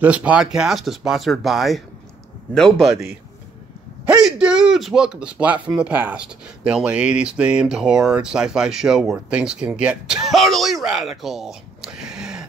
This podcast is sponsored by nobody. Hey dudes, welcome to Splat from the Past, the only 80s themed horror sci-fi show where things can get totally radical.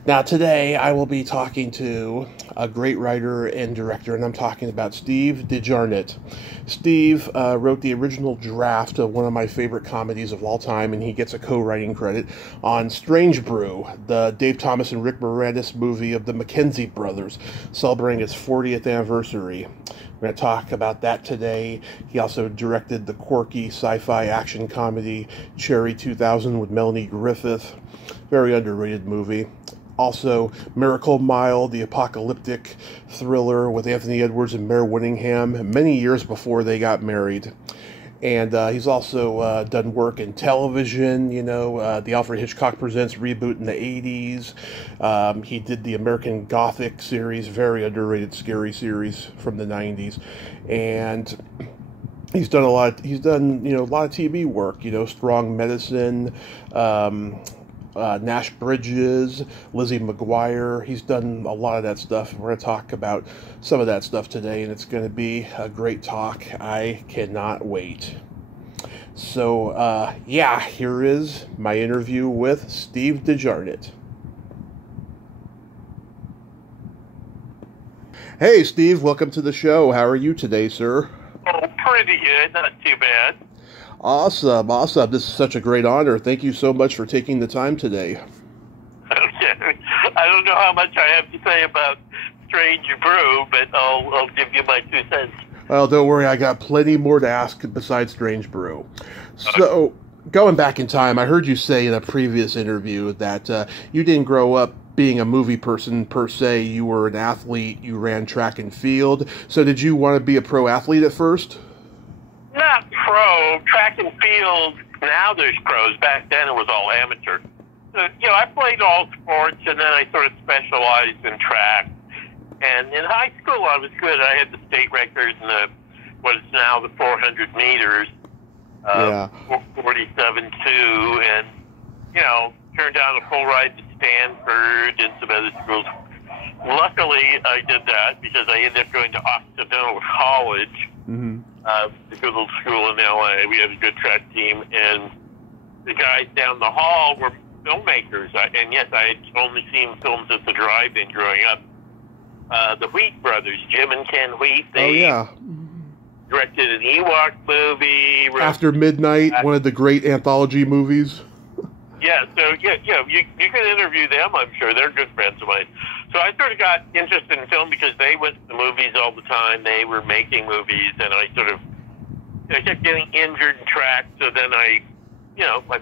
Now today I will be talking to a great writer and director, and I'm talking about Steve De Jarnatt. Steve wrote the original draft of one of my favorite comedies of all time, and he gets a co-writing credit on Strange Brew, the Dave Thomas and Rick Moranis movie of the Mackenzie brothers, celebrating its 40th anniversary. We're going to talk about that today. He also directed the quirky sci-fi action comedy Cherry 2000 with Melanie Griffith. Very underrated movie. Also, Miracle Mile, the apocalyptic thriller with Anthony Edwards and Mare Winningham, many years before they got married. And he's also done work in television, the Alfred Hitchcock Presents reboot in the 80s. He did the American Gothic series, very underrated scary series from the 90s. And he's done a lot of TV work, Strong Medicine, Nash Bridges, Lizzie McGuire. He's done a lot of that stuff. We're going to talk about some of that stuff today, and it's going to be a great talk. I cannot wait. So, here is my interview with Steve De Jarnatt. Hey, Steve, welcome to the show. How are you today, sir? Oh, pretty good. Not too bad. Awesome. This is such a great honor. Thank you so much for taking the time today. Okay. I don't know how much I have to say about Strange Brew, but I'll give you my 2 cents. Well, don't worry. I got plenty more to ask besides Strange Brew. So, going back in time, I heard you say in a previous interview that you didn't grow up being a movie person per se. You were an athlete. You ran track and field. So did you want to be a pro athlete at first? Not pro. Track and field, now there's pros. Back then it was all amateur. I played all sports, and then I sort of specialized in track. And in high school I was good. I had the state records in what is now the 400 meters, 47.2, and, turned down a full ride to Stanford and some other schools. Luckily, I did that because I ended up going to Occidental College, the good little school in L.A. We had a good track team, and the guys down the hall were filmmakers. And yes, I had only seen films at the drive-in growing up. The Wheat brothers, Jim and Ken Wheat, they directed an Ewok movie. After Midnight, one of the great anthology movies. Yeah, so you can interview them, I'm sure. They're good friends of mine. So I sort of got interested in film because they went to the movies all the time. They were making movies, and I kept getting injured in track. So then I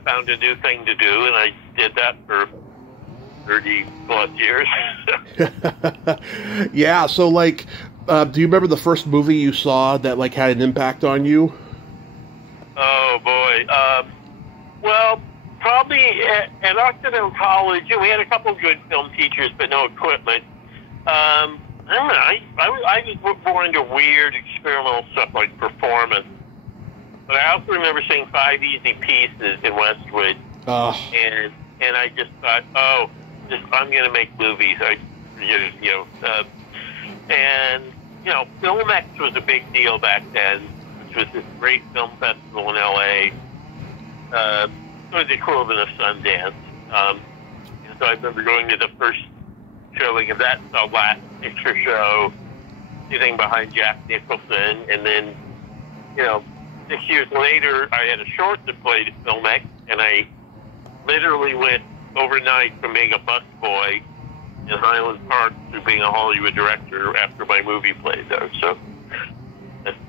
found a new thing to do, and I did that for 30 plus years. Yeah. So do you remember the first movie you saw that had an impact on you? Oh boy. Well, probably at Occidental College, we had a couple of good film teachers, but no equipment. I don't know. I was more into weird experimental stuff like performance. But I also remember seeing 5 Easy Pieces in Westwood, and I just thought, I'm going to make movies. Filmex was a big deal back then, which was this great film festival in L.A. Sort of the equivalent of Sundance. And so I remember going to the first showing of that, the last picture show, sitting behind Jack Nicholson, and then, 6 years later, I had a short that played at Filmex, and I literally went overnight from being a busboy in Highland Park to being a Hollywood director after my movie played there. So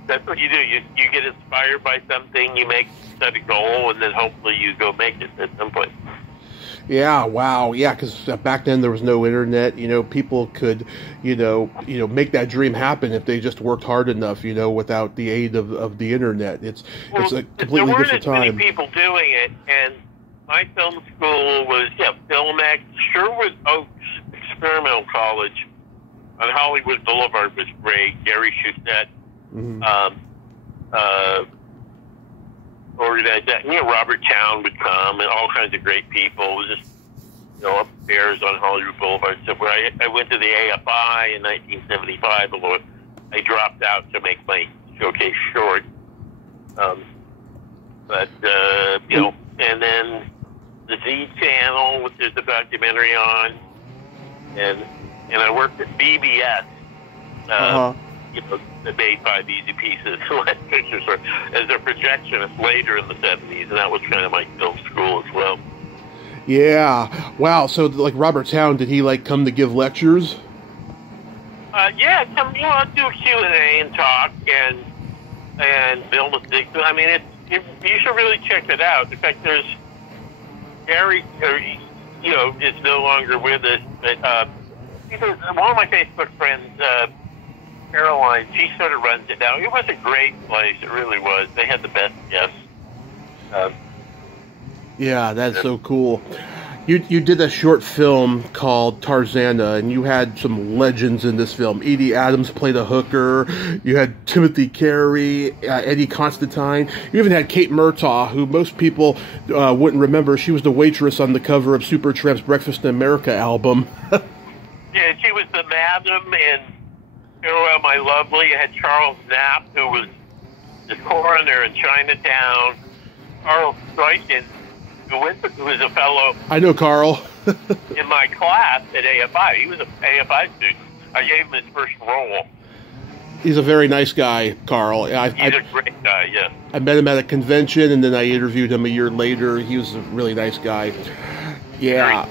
that's what you do. You get inspired by something, you set a goal, and then hopefully you go make it at some point. Yeah, wow, yeah, because back then there was no internet. People could, make that dream happen if they just worked hard enough. Without the aid of the internet, it's a completely different time. There weren't as many people doing it, and my film school was Filmex. Sherwood Oaks Experimental College on Hollywood Boulevard was great. Gary Shusett. Organized that. Robert Town would come, and all kinds of great people. It was just upstairs on Hollywood Boulevard. So where I went to the AFI in 1975, although I dropped out to make my showcase short. And then the Z Channel, which is a documentary on, and I worked at BBS. That made 5 Easy Pieces, pictures as a projectionist later in the 70s, and that was kind of my film school as well. Yeah. Wow. So, like, Robert Towne, did he, like, come to give lectures? Yeah, come, do a Q&A and talk and build a thing. I mean, you should really check it out. In fact, there's Gary, is no longer with us, but one of my Facebook friends, Caroline, she sort of runs it now. It was a great place. It really was. They had the best guests. Yeah, that's so cool. You did a short film called Tarzana, and you had some legends in this film. Edie Adams played a hooker. You had Timothy Carey, Eddie Constantine. You even had Kate Murtaugh, who most people wouldn't remember. She was the waitress on the cover of Supertramp's Breakfast in America album. Yeah, she was the madam in Farewell My Lovely. I had Charles Knapp, who was the coroner in Chinatown. Carl Stryken, who was a fellow. I know Carl. in my class at AFI. He was an AFI student. I gave him his first role. He's a very nice guy, Carl. He's a great guy, yeah. I met him at a convention, and then I interviewed him a year later. He was a really nice guy. Yeah.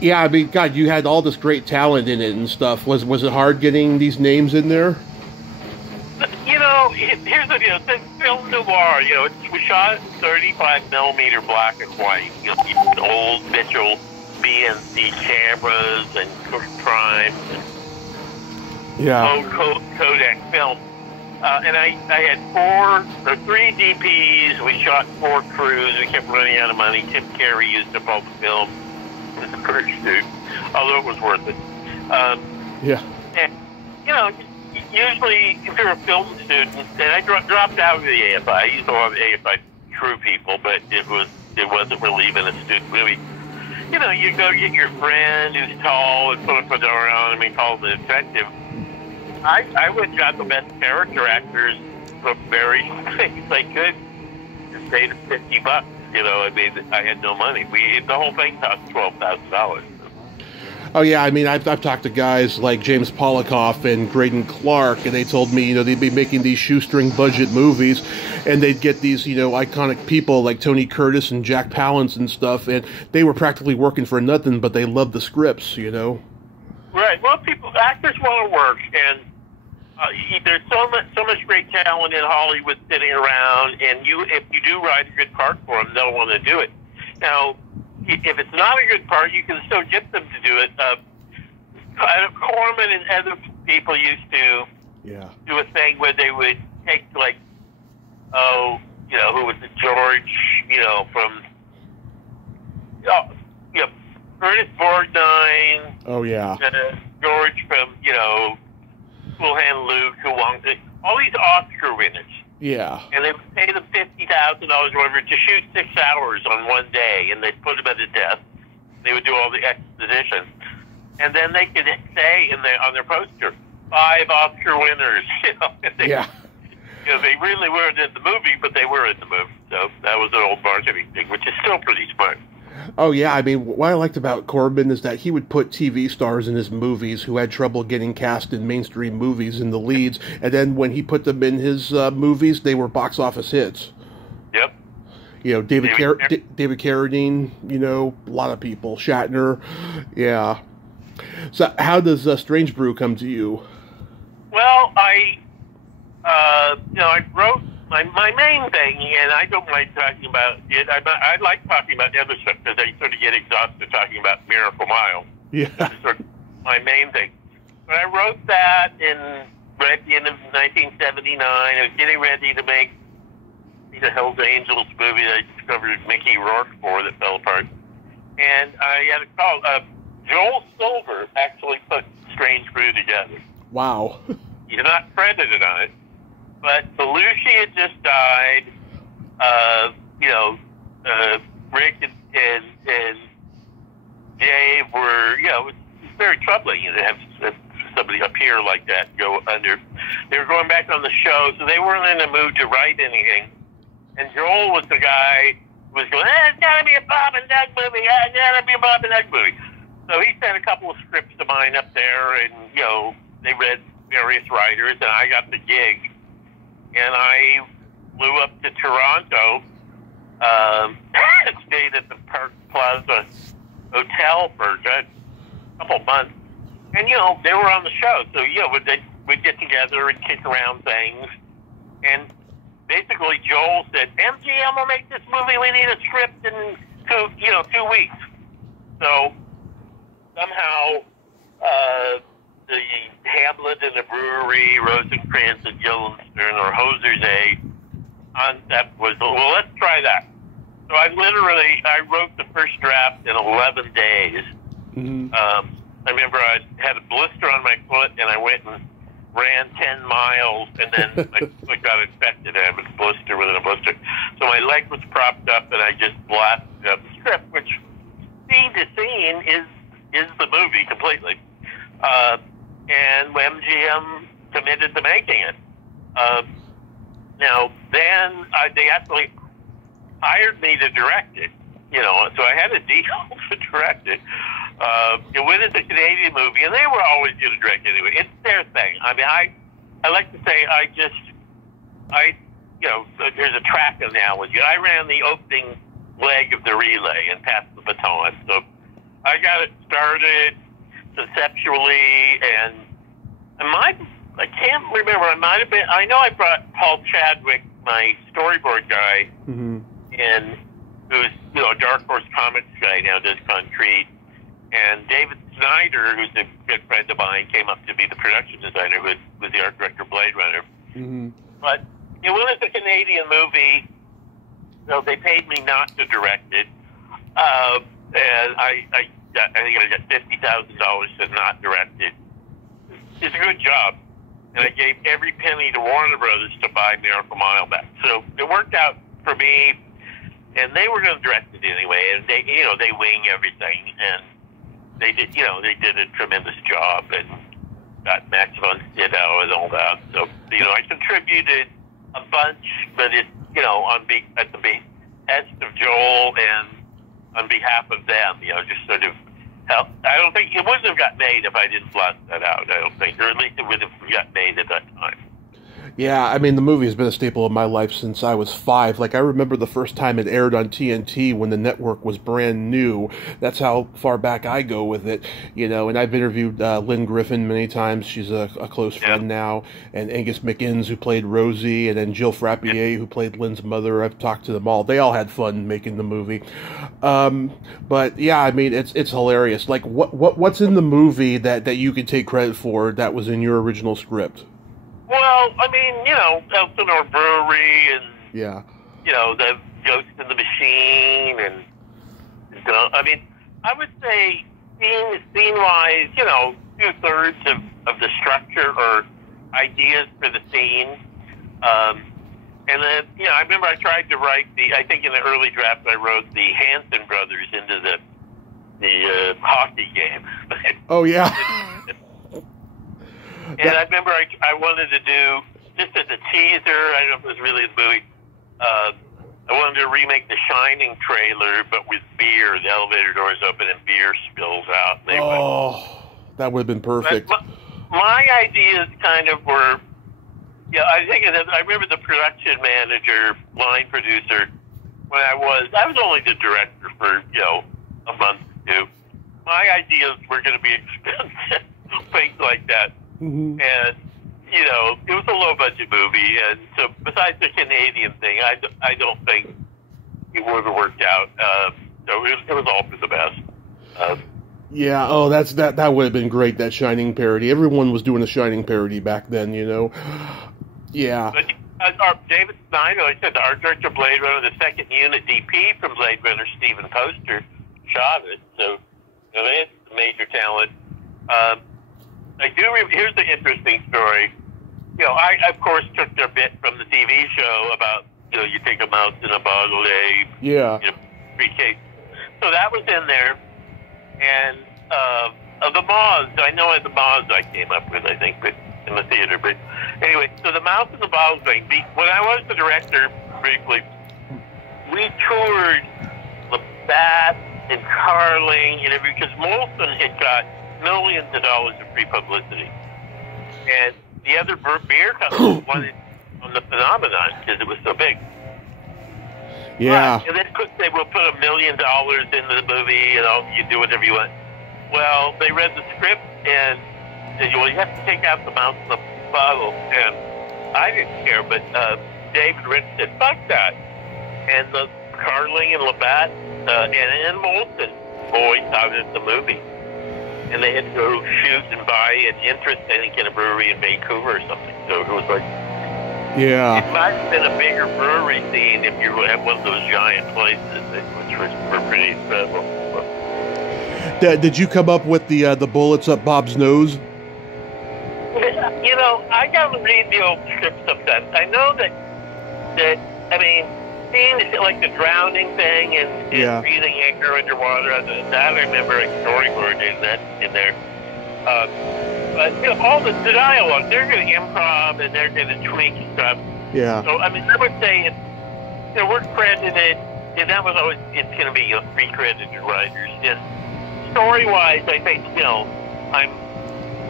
Yeah, I mean, God, you had all this great talent in it and stuff. Was it hard getting these names in there? Here's the deal. It's film noir. We shot 35 millimeter black and white. Old Mitchell BNC cameras and Prime and Kodak film. And I had 3 DPs. We shot 4 crews. We kept running out of money. Tim Carey used up all the film in the first shoot, although it was worth it. And, usually, if you're a film student, and I dropped out of the AFI. I used to have AFI crew people, but it wasn't really even a student movie. You go get your friend who's tall and put a fedora on him and call him a detective. I went and got the best character actors from various things I could and paid them $50. I had no money. The whole thing cost $12,000. Oh, yeah, I mean, I've talked to guys like James Polikoff and Graydon Clark, and they told me, they'd be making these shoestring budget movies, and they'd get these, iconic people like Tony Curtis and Jack Palance and stuff, and they were practically working for nothing, but they loved the scripts, Right. Well, actors want to work, and there's so much great talent in Hollywood sitting around, and if you do write a good part for them, they'll want to do it. Now, if it's not a good part, you can still get them to do it. Corman and other people used to do a thing where they would take, who was it, George, from, Ernest Borgnine. Oh, yeah. George from, Cool Hand Luke, all these Oscar winners. Yeah. And they would pay them $50,000 or whatever to shoot 6 hours on one day, and they'd put them at a desk. They would do all the exposition. And then they could say on their poster, 5 Oscar winners. They really weren't in the movie, but they were in the movie. So that was an old marketing thing, which is still pretty smart. Oh, yeah. I mean, what I liked about Corbin is that he would put TV stars in his movies who had trouble getting cast in mainstream movies in the leads. And then when he put them in his movies, they were box office hits. Yep. David Carradine, a lot of people. Shatner. Yeah. So how does Strange Brew come to you? Well, I wrote my main thing, and I don't mind talking about it. I like talking about other stuff because I sort of get exhausted talking about Miracle Mile. Yeah. It's sort of my main thing. But I wrote that right at the end of 1979. I was getting ready to make the Hells Angels movie that I discovered Mickey Rourke for that fell apart. And I had a call. Joel Silver actually put Strange Brew together. Wow. He's not credited on it. But Belushi had just died. Rick and Dave were, you know, it was very troubling to have somebody appear like that, go under. They were going back on the show, so they weren't in the mood to write anything. And Joel was the guy who was going, it's got to be a Bob and Doug movie. It's got to be a Bob and Doug movie. So he sent a couple of scripts of mine up there, and, you know, they read various writers, and I got the gig. And I flew up to Toronto, stayed at the Park Plaza Hotel for a couple months. And, you know, they were on the show. So, you know, we'd get together and kick around things. And basically, Joel said, MGM will make this movie. We need a script in 2 weeks. So somehow the Hamlet and the Brewery, Rosencrantz and Guildenstern, or Hoser's A concept was, well, let's try that. So I wrote the first draft in 11 days. Mm-hmm. I remember I had a blister on my foot, and I went and ran 10 miles, and then my foot got infected. I have a blister within a blister. So my leg was propped up, and I just blasted up the script, which scene to scene is the movie completely. And MGM committed to making it. Now, then they actually hired me to direct it, you know, so I had a deal to direct it. It went as a Canadian movie, and they were always going to direct anyway. It's their thing. I mean, I like to say you know, there's a track analogy. I ran the opening leg of the relay and passed the baton. So I got it started conceptually, and I can't remember. I know I brought Paul Chadwick, my storyboard guy, mm-hmm. and who's, you know, a Dark Horse Comics guy now, does Concrete. And David Snyder, who's a good friend of mine, came up to be the production designer, who was the art director of Blade Runner. Mm-hmm. But it was a Canadian movie, so they paid me not to direct it. And I think I got $50,000 to not direct it. It's a good job. And I gave every penny to Warner Brothers to buy Miracle Mile back. So it worked out for me, and they were going to direct it anyway. And they, you know, they wing everything, and they did a tremendous job, and got Max von Sydow and all that. So, you know, I contributed a bunch, but it, you know, at the behest of Joel and on behalf of them, you know, just sort of help. I don't think it wouldn't have got made if I didn't blast that out. I don't think, or at least it would have got made at that time. Yeah, I mean, the movie has been a staple of my life since I was 5. Like, I remember the first time it aired on TNT when the network was brand new. That's how far back I go with it, you know. And I've interviewed Lynn Griffin many times. She's a close friend now. And Angus McInnes, who played Rosie, and then Jill Frappier, who played Lynn's mother. I've talked to them all. They all had fun making the movie. But yeah, I mean, it's hilarious. Like, what's in the movie that you can take credit for that was in your original script? Well, I mean, you know, Elsinore Brewery and, you know, the Ghost in the Machine and I mean, I would say scene-wise, you know, 2/3 of the structure or ideas for the scene. And then, you know, I remember I tried to write I think in the early draft I wrote the Hanson brothers into the hockey game. Oh, yeah. And I remember I wanted to do, just as a teaser, I don't know if it was really the movie, I wanted to remake the Shining trailer, but with beer. The elevator doors open and beer spills out. That would have been perfect. My ideas kind of were, yeah, I remember the production manager, line producer, when I was only the director for, you know, a month or two. My ideas were going to be expensive, things like that. Mm-hmm. And, you know, it was a low-budget movie, and so besides the Canadian thing, I don't think it would have worked out. So it was all for the best. Yeah, that would have been great, that Shining parody. Everyone was doing a Shining parody back then, you know. Yeah. But, David Snyder, like I said, the art director of Blade Runner, the second unit DP from Blade Runner, Stephen Poster, shot it. So, you know, they had some major talent. Here's the interesting story. You know, I, of course, took their bit from the TV show about, you know, you take a mouse in a bottle, you know, briefcase. So that was in there. And the Moths, I know the Moths I came up with, I think, but in the theater. But anyway, so the Mouth and the Balls thing. When I was the director, briefly, we toured Labatt and Carling, because Molson had got millions of dollars of free publicity. And the other beer companies wanted on the phenomenon because it was so big. Yeah. Right. And then they will put $1 million into the movie, you do whatever you want. Well, they read the script and said, well, you have to take out the mouth of the bottle. And I didn't care, but David Rich said, fuck that. And the Carling and Labatt and Molson boys out at the movie. And they had to go shoot and buy an interest, I think, in a brewery in Vancouver or something. So it was like, yeah. It might have been a bigger brewery scene if you at one of those giant places, which were pretty incredible. Did you come up with the bullets up Bob's nose? I got to read the old script sometimes. I know that seeing like the drowning thing and breathing air underwater, that I remember a storyboard in there. But all the dialogue, they're going to improv and they're going to tweak stuff. Yeah. So I would say we're credited, and that was always it's going to be free credited writers. And story-wise, I think I'm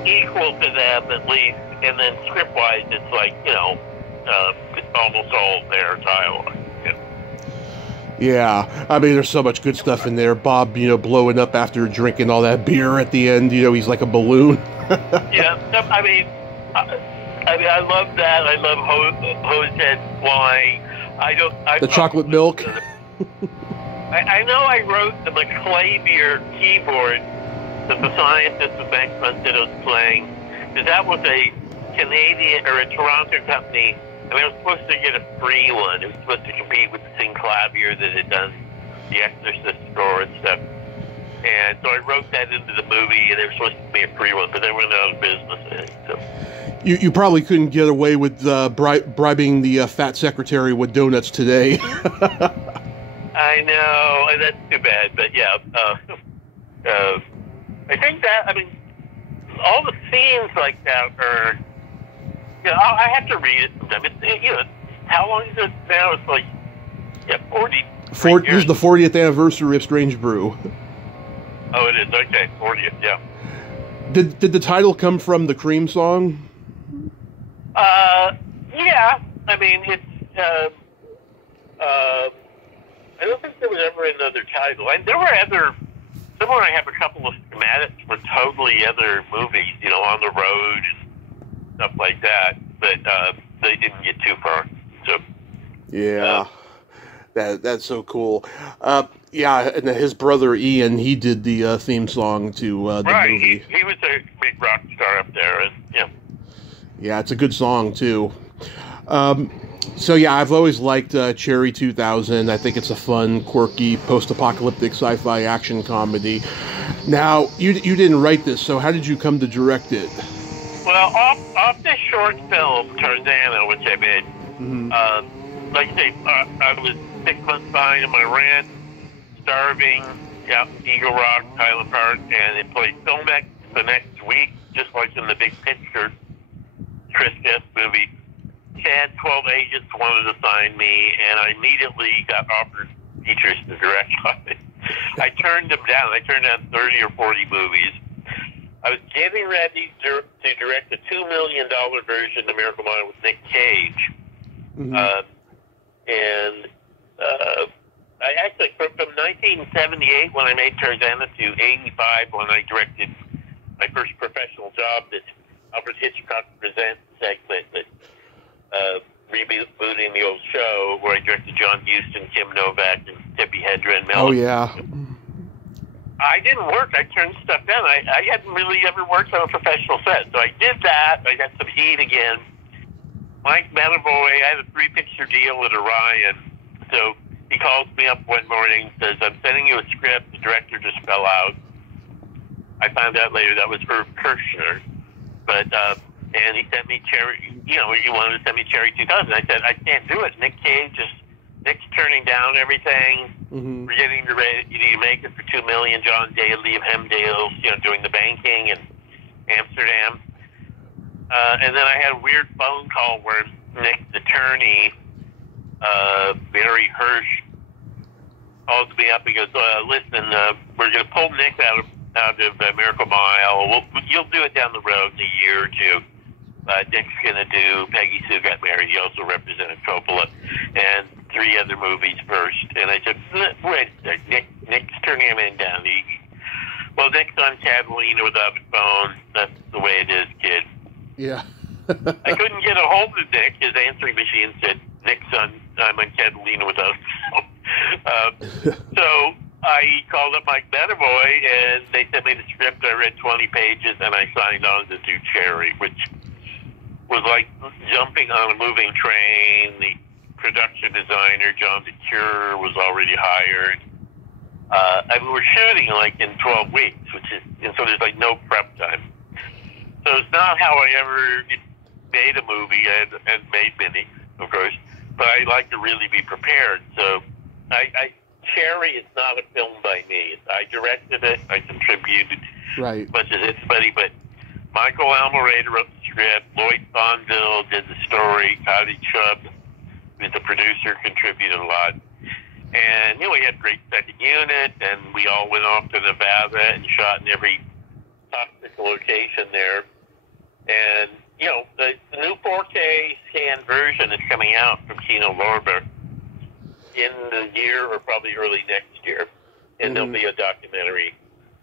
equal to them at least, and then script-wise, it's like it's almost all their dialogue. Yeah, there's so much good stuff in there. Bob, blowing up after drinking all that beer at the end. He's like a balloon. Yeah, I love that. I love hose head flying. The chocolate milk. I know I wrote the McClavier keyboard that the scientist with Max Montito was playing, because that was a Canadian or a Toronto company. I was supposed to get a free one. It was supposed to compete with the Synclavier that had done the Exorcist score and stuff. And so I wrote that into the movie, and it was supposed to be a free one, but they went out of business. So. You probably couldn't get away with bribing the fat secretary with donuts today. I know, and that's too bad. But yeah, I think that all the scenes like that are. I have to read it sometime. How long is it now? It's like 40. This is the 40th anniversary of Strange Brew. Oh, it is. Okay, 40th. Yeah. Did the title come from the Cream song? Yeah. It's. I don't think there was ever another title. There were other. Somewhere I have a couple of schematics for totally other movies. On the road and stuff like that, but they didn't get too far. So. Yeah. That's so cool. And his brother Ian, he did the theme song to the movie. He was a big rock star up there, and yeah, it's a good song too. I've always liked Cherry 2000. I think it's a fun, quirky, post-apocalyptic sci-fi action comedy. Now, you didn't write this, so how did you come to direct it? Well, off this short film, Tarzana, which I made, like I say, I was 6 months behind on my rent, starving, Eagle Rock, Highland Park, and it played Throwback the next week, just like in the big picture Chris Guest movie. 10, 12 agents wanted to sign me, and I immediately got offered features to direct on it. I turned them down. I turned down 30 or 40 movies. I was getting ready to direct a $2 million version of Miracle Mile with Nick Cage. I actually, from 1978 when I made Tarzana to 85 when I directed my first professional job, this Alfred Hitchcock Presents segment that rebooting the old show where I directed John Huston, Kim Novak, and Tippi Hedren. Oh, yeah. I didn't work. I turned stuff down. I hadn't really ever worked on a professional set. So I did that. I got some heat again. Mike Manavoy, I had a 3-picture deal at Orion. So he calls me up one morning and says, I'm sending you a script. The director just fell out. I found out later that was Herb Kirchner. But, and he sent me Cherry, he wanted to send me Cherry 2000. I said, I can't do it. Nick Cage is Nick's turning down everything. Mm-hmm. We're getting ready to make it for $2 million. John Daly of Hemdale's, doing the banking in Amsterdam. And then I had a weird phone call where Nick's attorney, Barry Hirsch, called me up and goes, "Listen, we're going to pull Nick out of Miracle Mile. You'll do it down the road in a year or two. Nick's going to do Peggy Sue Got Married." He also represented Coppola and 3 other movies first. And I said, "Wait, Nick's turning everything down." Well, Nick's on Catalina without a phone. That's the way it is, kid. Yeah. I couldn't get a hold of Nick. His answering machine said, "I'm on Catalina without a phone." So I called up Mike Bettaboy, and they sent me the script. I read 20 pages, and I signed on to do Cherry, which was like jumping on a moving train. The production designer, John DeCure, was already hired. We're shooting like in 12 weeks, and so there's like no prep time. So it's not how I ever made a movie and made many, of course, but I like to really be prepared. So Cherry is not a film by me. I directed it. I contributed Right. as much as anybody, but Michael Almereyda wrote the script. Lloyd Thonville did the story. Cody Chubb, who's the producer, contributed a lot. And, we had a great second unit, and we all went off to Nevada and shot in every toxic location there. And, the new 4K scan version is coming out from Kino Lorber in the year or probably early next year. And there'll be a documentary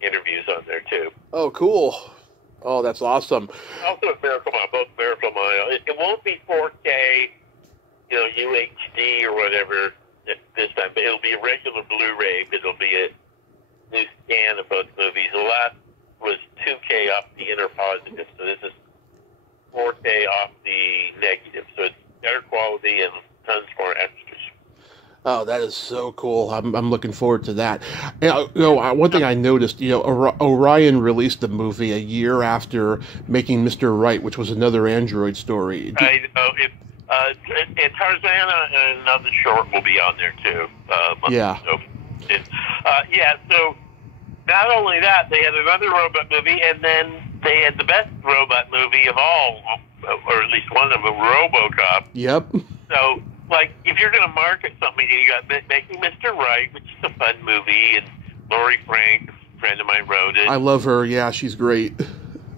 interviews on there, too. Oh, cool. Oh, that's awesome. Also at Miracle Mile, both Miracle Mile. It won't be 4K, UHD or whatever this time, but it'll be a regular Blu-ray, but it'll be a new scan of both movies. The last was 2K off the inner positive, so this is 4K off the negative. So it's better quality and tons more extras. Oh, that is so cool. I'm looking forward to that. One thing I noticed, Orion released the movie a year after making Mr. Right, which was another Android story. And Tarzana and another short will be on there too. Yeah. So not only that, they had another robot movie, and then they had the best robot movie of all, or at least one of them, RoboCop. Yep. So, if you're going to market something, you got Making Mr. Right, which is a fun movie, and Laurie Frank, a friend of mine, wrote it. I love her. Yeah, she's great.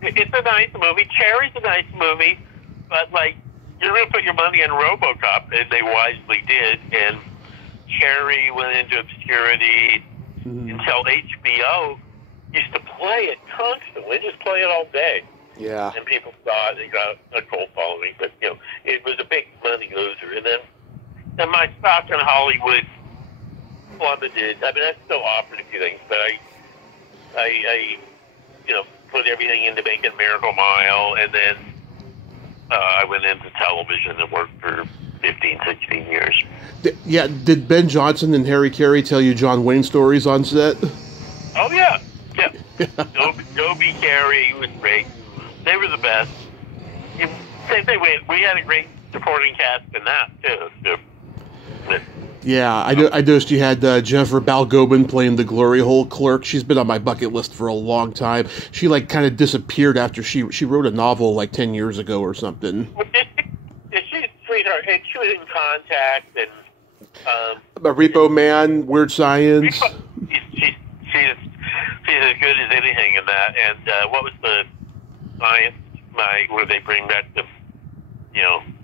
It's a nice movie. Cherry's a nice movie, but, you're going to put your money on RoboCop, and they wisely did, and Cherry went into obscurity until HBO used to play it constantly, just play it all day. Yeah. And people saw it, they got a cult following, but, it was a big money loser. And then my stock in Hollywood plummeted. I mean, I still offered a few things, but I put everything into making Miracle Mile, and then I went into television and worked for 15, 16 years. Did Ben Johnson and Harry Carey tell you John Wayne stories on set? Oh, yeah. Yeah. Dobie Carey was great. They were the best. Same thing. We had a great supporting cast in that, too. Yeah, I noticed you had Jennifer Balgobin playing the Glory Hole clerk. She's been on my bucket list for a long time. She kind of disappeared after she wrote a novel 10 years ago or something. She's a sweetheart. And she was in Contact and Repo Man, Weird Science. She's as good as anything in that. And what was the science? Where they bring back the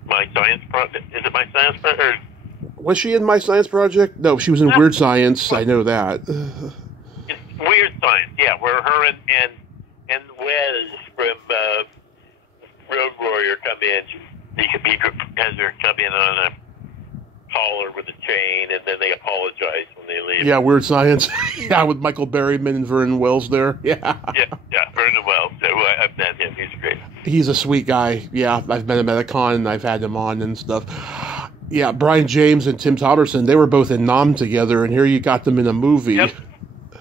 My Science Project? Is it My Science Project? Was she in My Science Project? No, she was in Weird Science. I know that. It's Weird Science, yeah, where her and Wes from Road Warrior come in. He has her come in on a collar with a chain, and then they apologize when they leave. Yeah, Weird Science. Yeah, with Michael Berryman and Vernon Wells there. Yeah. Yeah, Vernon Wells. So I've met him. He's great. He's a sweet guy. Yeah, I've met him at a con, and I've had him on and stuff. Yeah, Brian James and Tim Totterson, they were both in Nam together, and here you got them in a movie. Yep.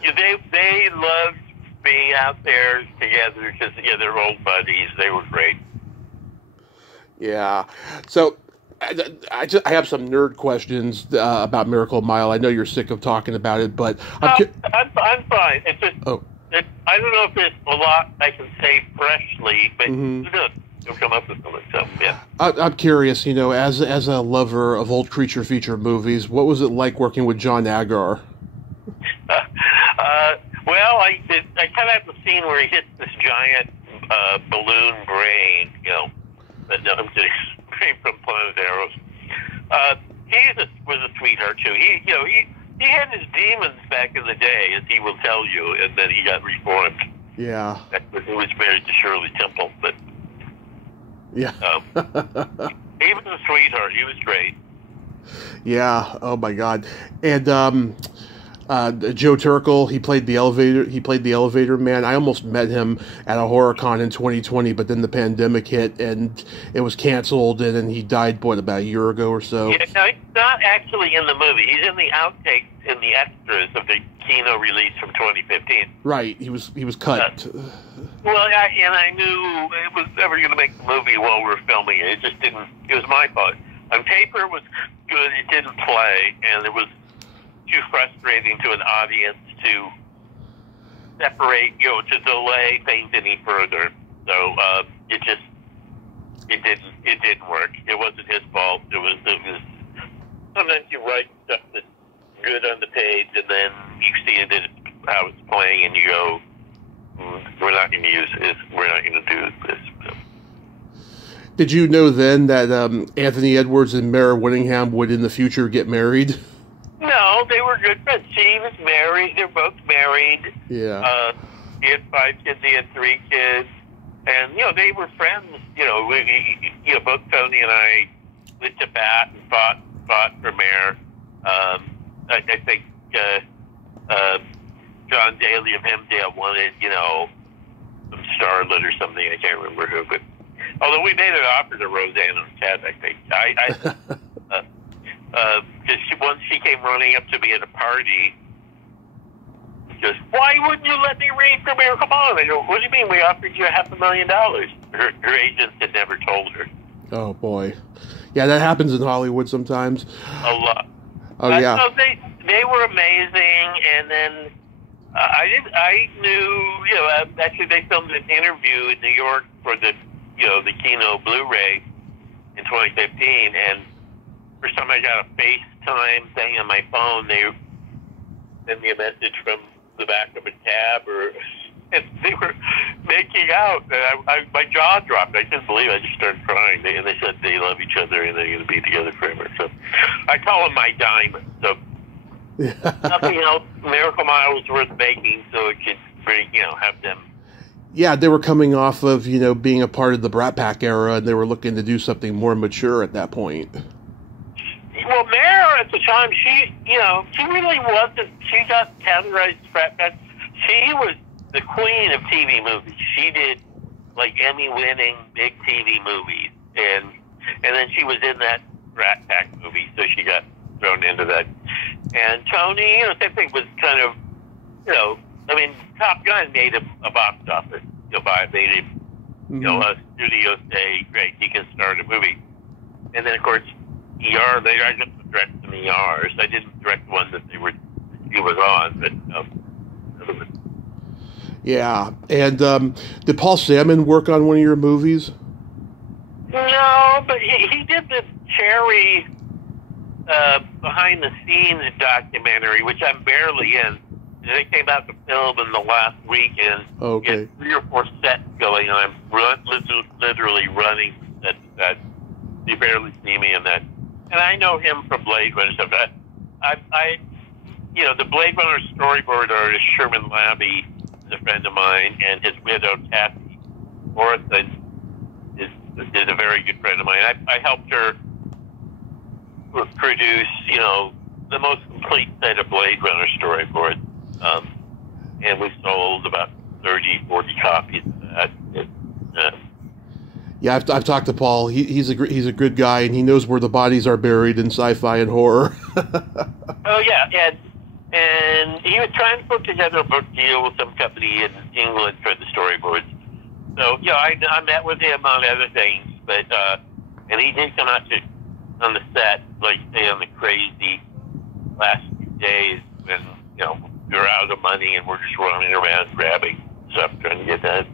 Yeah, they loved being out there together because they're old buddies. They were great. Yeah. So I have some nerd questions about Miracle Mile. I know you're sick of talking about it, but I'm fine. It's just, I don't know if there's a lot I can say freshly, but you'll come up with something. So, yeah. I'm curious, as a lover of old creature feature movies, what was it like working with John Agar? Well, I kind of have the scene where he hits this giant balloon brain, that I'm just straight from Planet Arrows. Was a sweetheart too. He had his demons back in the day, as he will tell you, and then he got reformed. Yeah. He was married to Shirley Temple, but yeah, he was a sweetheart. He was great. Yeah. Oh my God. And Joe Turkel, he played the elevator man. I almost met him at a HorrorCon in 2020, but then the pandemic hit and it was canceled, and then he died, about a year ago or so. Yeah, no, he's not actually in the movie. He's in the outtakes, in the extras of the Kino release from 2015. Right, he was cut. I knew it was never going to make the movie while we were filming it. It just didn't. It was my fault. On paper, it was good. It didn't play, and it was too frustrating to an audience to separate, to delay things any further. So it didn't work. It wasn't his fault. It was sometimes you write stuff that's good on the page, and then you see it how it's playing, and you go, "We're not going to use this. We're not going to do this." Did you know then that Anthony Edwards and Mara Winningham would in the future get married? No, they were good friends. She was married. They're both married. Yeah. He had 5 kids. He had 3 kids. And, they were friends. Both Tony and I went to bat and fought for mayor. I think John Daly of Hemdale wanted, some starlet or something. I can't remember who. But although we made an offer to Roseanne Arquette, I think. Because once she came running up to me at a party, she goes, "Why wouldn't you let me read for Miracle Mile?" I go, "What do you mean? We offered you $500,000. Her agents had never told her. Oh boy, yeah, that happens in Hollywood sometimes. A lot. Oh yeah. So they were amazing, and then I knew, actually they filmed an interview in New York for the Kino Blu-ray in 2015, and first time I got a FaceTime thing on my phone, they sent me a message from the back of a cab, and they were making out. And my jaw dropped. I couldn't believe it. I just started crying. And they said they love each other and they're going to be together forever. So I call them my diamond. So nothing else. Miracle Mile was worth making, so it could bring, have them. Yeah, they were coming off of, being a part of the Brat Pack era, and they were looking to do something more mature at that point. Well, Mare at the time, she really wasn't. She got categorized as Brat Pack. She was the queen of TV movies. She did Emmy-winning big TV movies, and then she was in that Brat Pack movie, so she got thrown into that. And Tony, same thing, was kind of, Top Gun made him a box office. Made him, a studio say, great, he can start a movie. And then of course, ER, I just directed some ERs. I didn't direct one that he was on, but yeah. And did Paul Salmon work on one of your movies? No, but he did the Cherry behind the scenes documentary, which I'm barely in. They came out to film in the last weekend. Okay. Had 3 or 4 sets going on. I'm literally running that. You barely see me in that. And I know him from Blade Runner stuff. The Blade Runner storyboard artist Sherman Labby is a friend of mine, and his widow Kathy Morrison is a very good friend of mine. I helped her produce, the most complete set of Blade Runner storyboards, and we sold about 30, 40 copies of that. Yeah, I've talked to Paul. He's a good guy, and he knows where the bodies are buried in sci-fi and horror. Oh yeah, and he was trying to put together a book deal with some company in England for the storyboards. So I met with him on other things, but and he did come out to on the set, like say on the crazy last few days when, you know, we were out of money and we're just running around grabbing stuff trying to get that.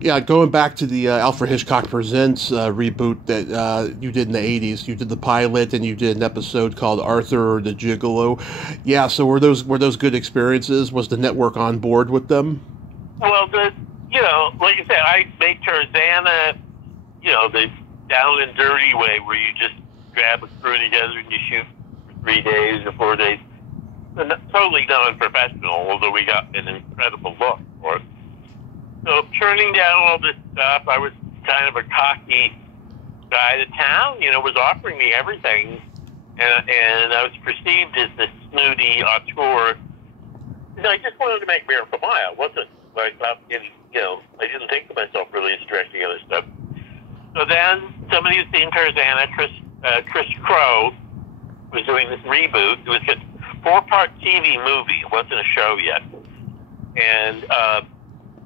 Yeah, going back to the Alfred Hitchcock Presents reboot that you did in the 80s, you did the pilot and you did an episode called Arthur the Gigolo. Yeah, so were those good experiences? Was the network on board with them? Well, you know, like I said, I made Tarzana, you know, the down and dirty way where you just grab a crew together and you shoot for 3 days or 4 days. Totally non-professional, although we got an incredible look for it. So turning down all this stuff, I was kind of a cocky guy to town, you know, was offering me everything. And I was perceived as this snooty auteur. And I just wanted to make Miracle Mile. It wasn't like, you know, I didn't think of myself really as directing other stuff. So then somebody who's seen Tarzana, Chris Crow, was doing this reboot. It was a 4-part TV movie. It wasn't a show yet. And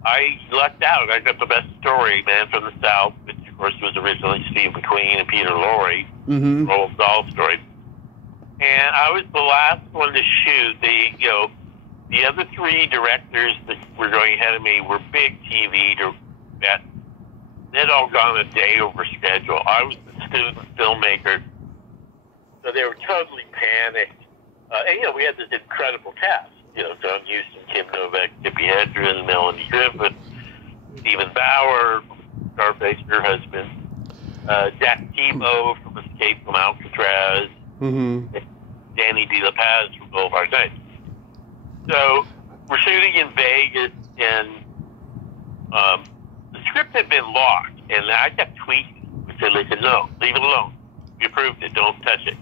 I lucked out. I got the best story, Man from the South, which of course was originally Steve McQueen and Peter Lorre, Roald Dahl story. And I was the last one to shoot. The other 3 directors that were going ahead of me were big TV vets. They'd all gone a day over schedule. I was the student filmmaker, so they were totally panicked. And, you know, we had this incredible cast. You know, John Huston, Kim Novak, Tippi Hedren, Melanie Griffith, Stephen Bauer, Scarface, her husband, Jack Tebow from Escape from Alcatraz, Danny De La Paz from Boulevard Nights. So we're shooting in Vegas, and the script had been locked, and I kept tweaking. We said, listen, no, leave it alone. You approved it, don't touch it.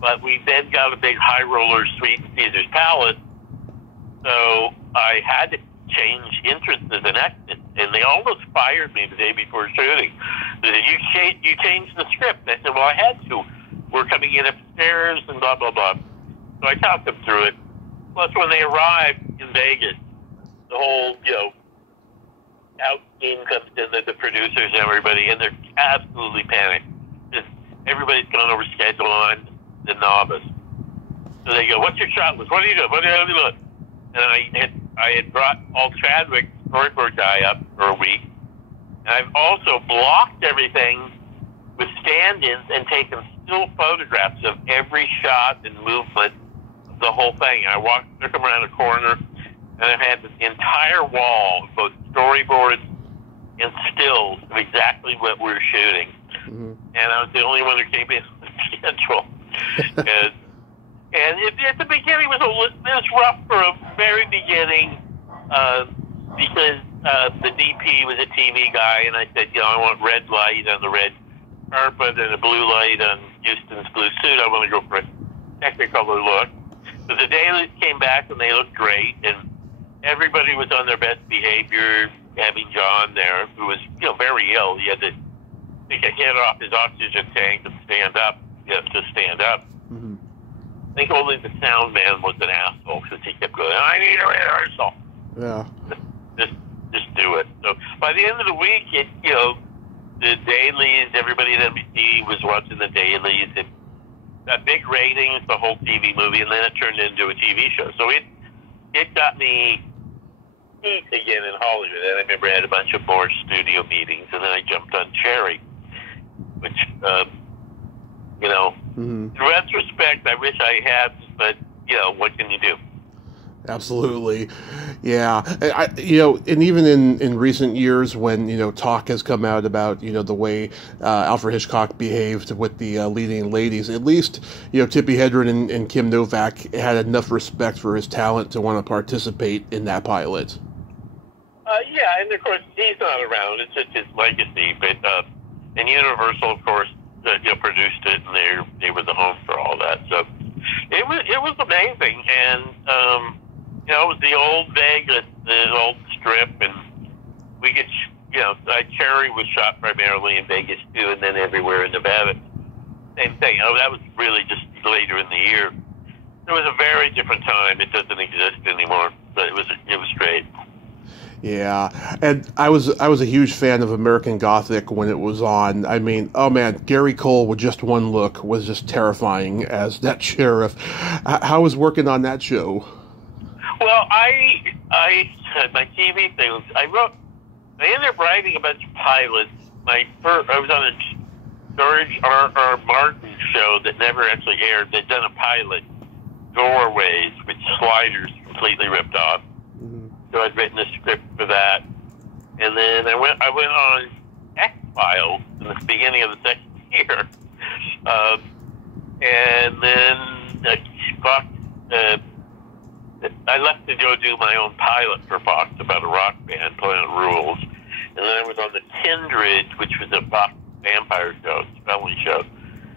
But we then got a big high roller suite in Caesar's Palace, so I had to change interests as an actor, and they almost fired me the day before shooting. They said, you changed the script. I said, well, I had to. We're coming in upstairs and blah, blah, blah. So I talked them through it. Plus, when they arrived in Vegas, the whole, you know, out team comes in, the producers and everybody, and they're absolutely panicked. Just everybody's gone over schedule on the novice. So they go, what's your shot list? What are you doing? What are you doing? And I had brought Paul Chadwick, storyboard guy, up for a week. And I've also blocked everything with stand-ins and taken still photographs of every shot and movement of the whole thing. I took them around a corner, and I had the entire wall of both storyboards and stills of exactly what we were shooting. And I was the only one who came in on the schedule. And at the beginning, it was rough for a very beginning because the DP was a TV guy, and I said, you know, I want red light on the red carpet and a blue light on Houston's blue suit. I want to go for a Technicolor look. So the dailies came back, and they looked great, and everybody was on their best behavior, having John there, who was, you know, very ill. He had to take a hit off his oxygen tank and stand up, to stand up. I think only the sound man was an asshole because he kept going, I need a rehearsal. Yeah. Just do it. So by the end of the week, you know, the dailies, everybody at NBC was watching the dailies. It got big ratings, the whole TV movie, and then it turned into a TV show. So it got me heat again in Hollywood. And I remember I had a bunch of more studio meetings, and then I jumped on Cherry, which, you know, in retrospect, I wish I had, but, you know, what can you do? Absolutely. Yeah. You know, and even in recent years when, you know, talk has come out about, you know, the way Alfred Hitchcock behaved with the leading ladies, at least, you know, Tippi Hedren and Kim Novak had enough respect for his talent to want to participate in that pilot. Yeah, and of course, he's not around. It's just his legacy. But, and Universal, of course, you know, produced it, and they were the home for all that. So it was amazing, and you know, it was the old Vegas, the old Strip, and we could, you know, Cherry was shot primarily in Vegas too, and then everywhere in Nevada. Same thing. Oh, that was really just later in the year. It was a very different time. It doesn't exist anymore, but it was great. Yeah, and I was a huge fan of American Gothic when it was on. I mean, oh man, Gary Cole with just one look was just terrifying as that sheriff. How was working on that show? Well, I my TV things. I ended up writing a bunch of pilots. I was on a George R. Martin show that never actually aired. They'd done a pilot, Doorways, which Sliders completely ripped off. So I'd written a script for that, and then I went on X-Files in the beginning of the second year, and then Fox. I left to go do my own pilot for Fox about a rock band playing on Rules, and then I was on the Kindred, which was a Fox vampire show, spelling show,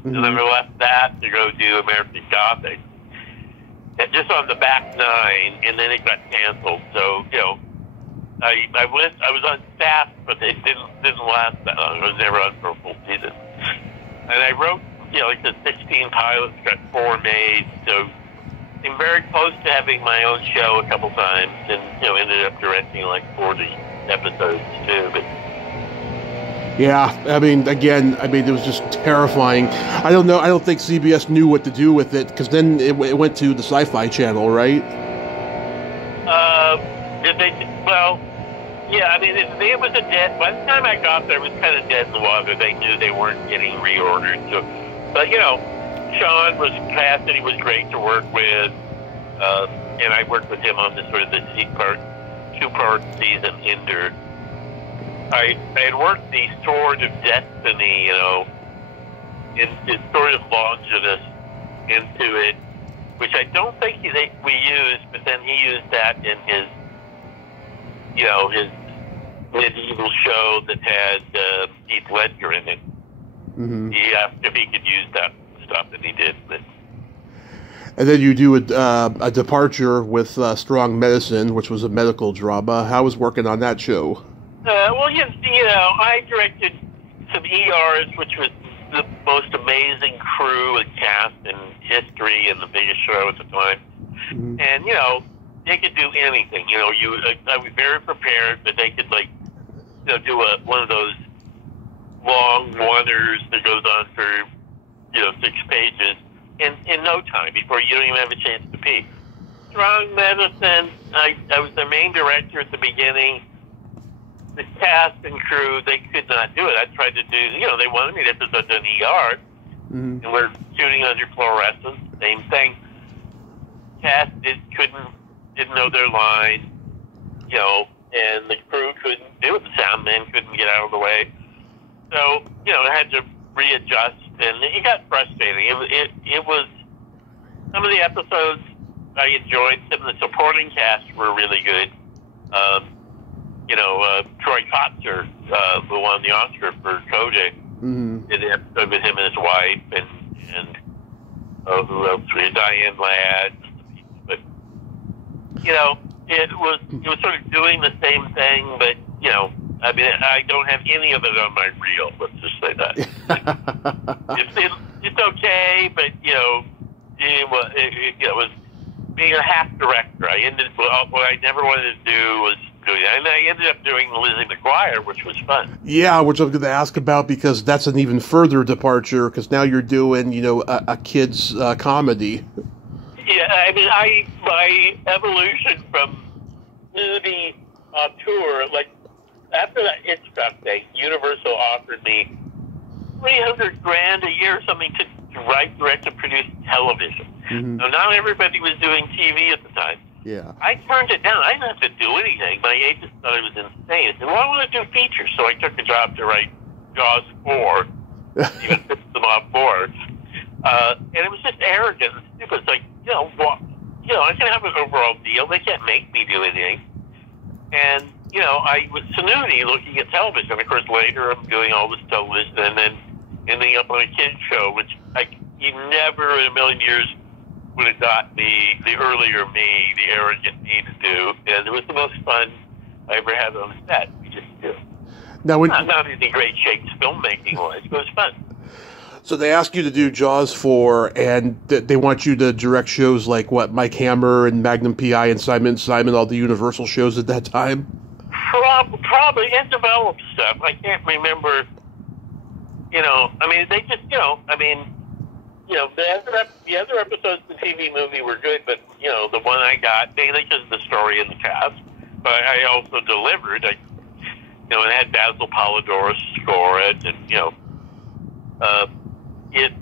and then I left that to go do American Gothic. And just on the back nine, and then it got canceled. So, I was on staff, but it didn't last that long. I was never on for a full season. And I wrote, like the 16 pilots, got 4 made. So I'm very close to having my own show a couple times, and ended up directing like 40 episodes too. But yeah, I mean, it was just terrifying. I don't know. I don't think CBS knew what to do with it, because then it went to the Sci-Fi channel, right? Did they? Well, yeah. I mean, it was a dead. By the time I got there, it was kind of dead in the water. They knew they weren't getting reordered. So, but Sean was Cassidy was great to work with, and I worked with him on this sort of the 2-part season ender. I had worked the Sword of Destiny, in sort of Longinus into it, which I don't think we used, but then he used that in his, his medieval show that had Heath Ledger in it. He asked if he could use that stuff, and he did. But. And then you do a departure with Strong Medicine, which was a medical drama. How was working on that show? Well, I directed some ERs, which was the most amazing crew and cast in history and the biggest show at the time. And, they could do anything. I was very prepared, but they could, do one of those long one-ers that goes on for, 6 pages in no time before you don't even have a chance to pee. Strong Medicine, I was the main director at the beginning. The cast and crew, they could not do it. I tried to do, they wanted me to put an ER, and we're shooting under fluorescence, same thing. Cast didn't know their line, and the crew couldn't do it. The sound man couldn't get out of the way. So, I had to readjust, and it got frustrating. It was, some of the episodes I enjoyed. Some of the supporting cast were really good. Troy Kotzer, who won the Oscar for Kovac, did an episode with him and his wife, and who else? Diane Ladd. But it was sort of doing the same thing, but I don't have any of it on my reel. Let's just say that. It's okay, but it was being a half director. What I never wanted to do was. And I ended up doing Lizzie McGuire, which was fun. Yeah, which I'm going to ask about, because that's an even further departure, because now you're doing, a kid's comedy. Yeah, my evolution from movie tour, after that Hitchcock thing, Universal offered me $300,000 a year or something to write, direct, and produce television. Now, not everybody was doing TV at the time. Yeah. I turned it down. I didn't have to do anything. My agent thought I was insane. I said, well, I want to do features. So I took a job to write Jaws 4, even pissed them off more. And it was just arrogant and stupid. It's like, I can have an overall deal. They can't make me do anything. And, I was snooty looking at television. Of course, later I'm doing all this television and then ending up on a kid's show, which you never in a million years would have got the earlier me, the arrogant me to do, and it was the most fun I ever had on set. We just do. Now, not any great shakes filmmaking wise, but it was fun. So they ask you to do Jaws 4, and they want you to direct shows like Mike Hammer and Magnum P.I. and Simon, all the Universal shows at that time? Probably, and developed stuff. I can't remember. I mean, they just, the other episodes of the TV movie were good, but, the one I got, mainly because of the story and the cast, but I also delivered. It had Basil Polidorus score it, and, it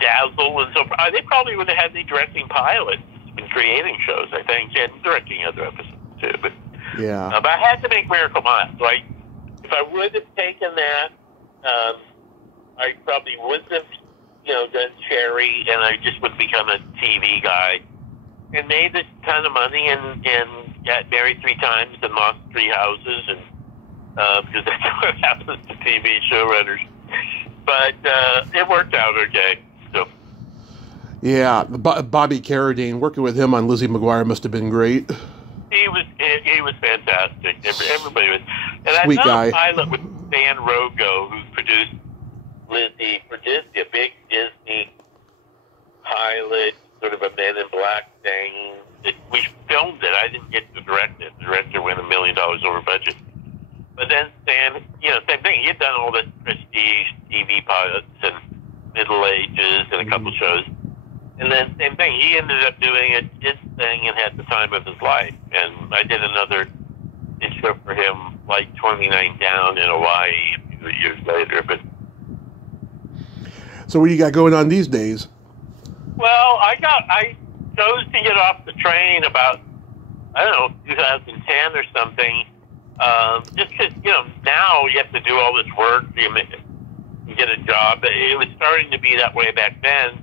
dazzled, and so they probably would have had me directing pilots and creating shows, I think, and directing other episodes, too, but... Yeah. But I had to make Miracle Mile. So if I would have taken that, I probably wouldn't have, done Cherry, and I just would become a TV guy, and made a ton of money, and got married 3 times and lost 3 houses, and because that's what happens to TV showrunners. But it worked out okay. So. Yeah, Bobby Carradine, working with him on Lizzie McGuire must have been great. He was fantastic. Everybody was. And Sweet I know guy. a pilot with Dan Rogo, who produced a big Disney pilot, sort of a Men in Black thing. We filmed it. I didn't get to direct it. The director went $1 million over budget. But then Stan, same thing. He had done all the prestige TV pilots and Middle Ages and a couple shows. And then same thing. He ended up doing his thing and had the time of his life. And I did another intro for him, like 29 Down in Hawaii a few years later. But so what do you got going on these days? well, I chose to get off the train about 2010 or something. Just because now you have to do all this work, you get a job. It was starting to be that way back then.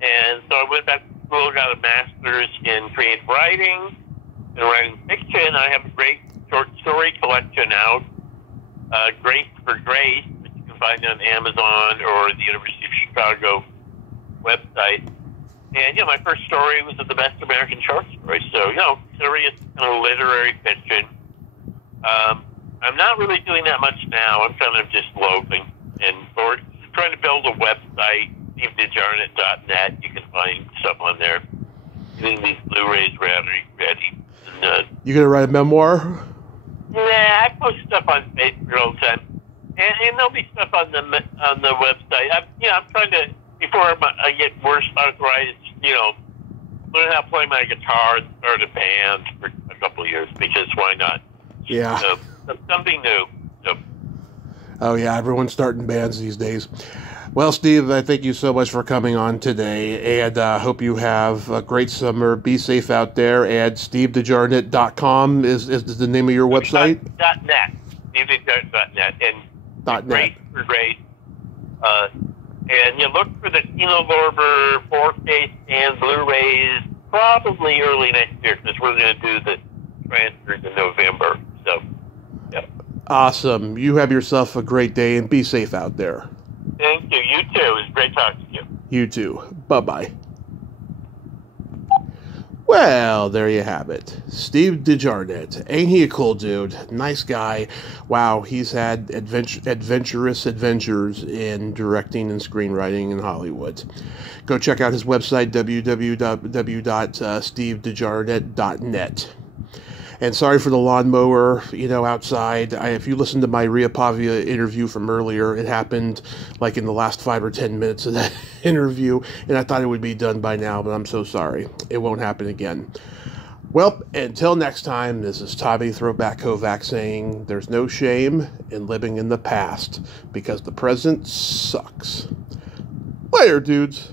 And so I went back to school, got a master's in creative writing and writing fiction. I have a great short story collection out, Grace for Grace, which you can find on Amazon or the University of Chicago website. And, my first story was of the best American short story. So, serious kind of literary fiction. I'm not really doing that much now. I'm kind of just loafing or trying to build a website. SteveDeJarnatt.net. You can find stuff on there. Getting these Blu-rays ready. And, You gonna write a memoir? Nah, I post stuff on Facebook all the time, and there'll be stuff on the website. I'm trying to, before I get worse arthritis, learn how to play my guitar and start a band for a couple of years, because why not? Yeah. Something new. So. Oh yeah, everyone's starting bands these days. Well, Steve, I thank you so much for coming on today, and hope you have a great summer. Be safe out there, and SteveDeJarnatt.com is the name of your website? .net. SteveDeJarnatt.net. And .net. Great. And you look for the Kino Lorber 4K and Blu-rays probably early next year, because we're going to do the transfers in November. So, yeah. Awesome. You have yourself a great day, and be safe out there. Thank you. You too. It was great talking to you. You too. Bye-bye. Well, there you have it. Steve De Jarnatt. Ain't he a cool dude? Nice guy. Wow, he's had adventurous adventures in directing and screenwriting in Hollywood. Go check out his website, www.stevedejarnatt.net. And sorry for the lawnmower, outside. If you listen to my Rhea Pavia interview from earlier, it happened like in the last 5 or 10 minutes of that interview, and I thought it would be done by now, but I'm so sorry. It won't happen again. Well, until next time, this is Tommy Throwback Kovac saying there's no shame in living in the past, because the present sucks. Later, dudes.